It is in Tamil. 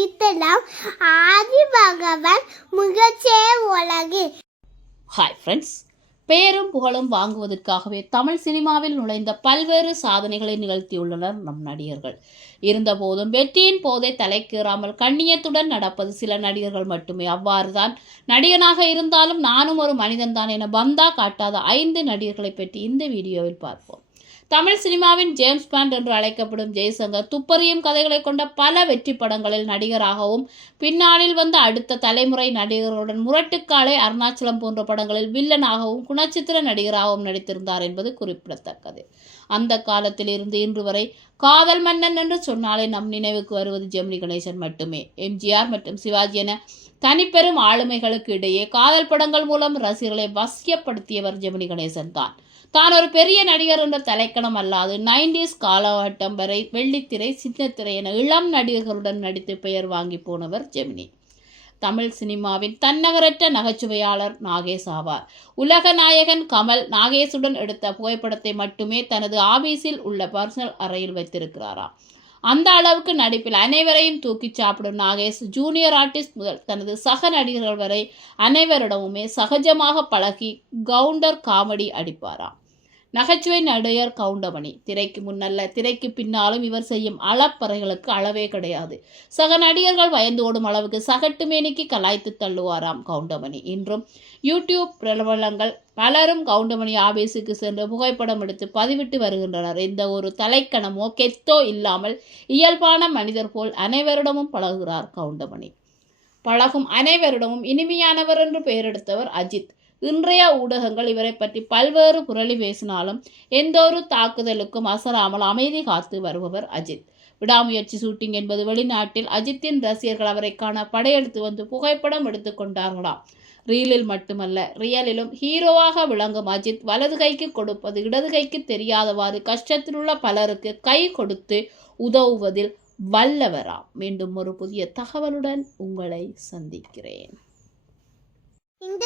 அளித்தலாம் ஆதி பகவான் முகச்சே உலகு ஹாய் ஃப்ரெண்ட்ஸ் பெயரும் புகழும் வாங்குவதற்காகவே தமிழ் சினிமாவில் நுழைந்த பல்வேறு சாதனைகளை நிகழ்த்தியுள்ளனர் நம் நடிகர்கள். இருந்தபோதும் வெற்றியின் போதை தலைக்கேறாமல் கண்ணியத்துடன் நடப்பது சில நடிகர்கள் மட்டுமே. அவ்வாறுதான் நடிகனாக இருந்தாலும் நானும் ஒரு மனிதன்தான் என பந்தா காட்டாத ஐந்து நடிகர்களை பற்றி இந்த வீடியோவில் பார்ப்போம். தமிழ் சினிமாவின் ஜேம்ஸ் பாண்ட் என்று அழைக்கப்படும் ஜெய்சங்கர் துப்பறியும் கதைகளை கொண்ட பல வெற்றி படங்களில் நடிகராகவும் பின்னாளில் வந்த அடுத்த தலைமுறை நடிகர்களுடன் முரட்டுக்காலை அருணாச்சலம் போன்ற படங்களில் வில்லனாகவும் குணச்சித்திர நடிகராகவும் நடித்திருந்தார் என்பது குறிப்பிடத்தக்கது. அந்த காலத்தில் இருந்து இன்று வரை காதல் மன்னன் என்று சொன்னாலே நம் நினைவுக்கு வருவது ஜெமினி கணேசன் மட்டுமே. எம்ஜிஆர் மற்றும் சிவாஜி என தனிப்பெரும் ஆளுமைகளுக்கு இடையே காதல் படங்கள் மூலம் ரசிகர்களை வசியப்படுத்தியவர் ஜெமினி கணேசன் தான். தான் ஒரு பெரிய நடிகர் என்ற தலைக்கணம் அல்லாது நைன்டிஸ் காலகட்டம் வரை வெள்ளித்திரை சின்னத்திரை என இளம் நடிகர்களுடன் நடித்து பெயர் வாங்கி போனவர் ஜெமினி. தமிழ் சினிமாவின் தன்னகரற்ற நகைச்சுவையாளர் நாகேஷ் ஆவார். உலக நாயகன் கமல் நாகேஷுடன் எடுத்த புகைப்படத்தை மட்டுமே தனது ஆபீஸில் உள்ள பர்சனல் அறையில் வைத்திருக்கிறாராம். அந்த அளவுக்கு நடிப்பில் அனைவரையும் தூக்கி சாப்பிடும் நாகேஷ் ஜூனியர் ஆர்டிஸ்ட் முதல் தனது சக நடிகர்கள் வரை அனைவரிடமுமே சகஜமாக பழகி கவுண்டர் காமெடி அடிப்பாராம். நகைச்சுவை நடிகர் கவுண்டமணி. திரைக்கு முன்னல்ல திரைக்கு பின்னாலும் இவர் செய்யும் அளப்பறைகளுக்கு அளவே கிடையாது. சக நடிகர்கள் பயந்து ஓடும் அளவுக்கு சகட்டுமேனிக்கு கலாய்த்து தள்ளுவாராம் கவுண்டமணி. இன்றும் யூடியூப் பிரபலங்கள் பலரும் கவுண்டமணி ஆபீஸுக்கு சென்று புகைப்படம் எடுத்து பதிவிட்டு வருகின்றனர். எந்த ஒரு தலைக்கணமோ கெத்தோ இல்லாமல் இயல்பான மனிதர் போல் அனைவரிடமும் பழகுகிறார் கவுண்டமணி. பழகும் அனைவரிடமும் இனிமையானவர் என்று பெயரெடுத்தவர் அஜித். இன்றைய ஊடகங்கள் இவரை பற்றி பல்வேறு புரளி பேசினாலும் எந்த ஒரு தாக்குதலுக்கும் அசராமல் அமைதி காத்து வருபவர் அஜித். விடாமுயற்சி ஷூட்டிங் என்பது வெளிநாட்டில் அஜித்தின் ரசிகர்கள் அவரை காண படையெடுத்து வந்து புகைப்படம் எடுத்து கொண்டார்களாம் ரீலில் மட்டுமல்ல ரியலிலும் ஹீரோவாக விளங்கும் அஜித் வலது கைக்கு கொடுப்பது இடது கைக்கு தெரியாதவாறு கஷ்டத்தில் உள்ள பலருக்கு கை கொடுத்து உதவுவதில் வல்லவராம் மீண்டும் ஒரு புதிய தகவலுடன் உங்களை சந்திக்கிறேன்.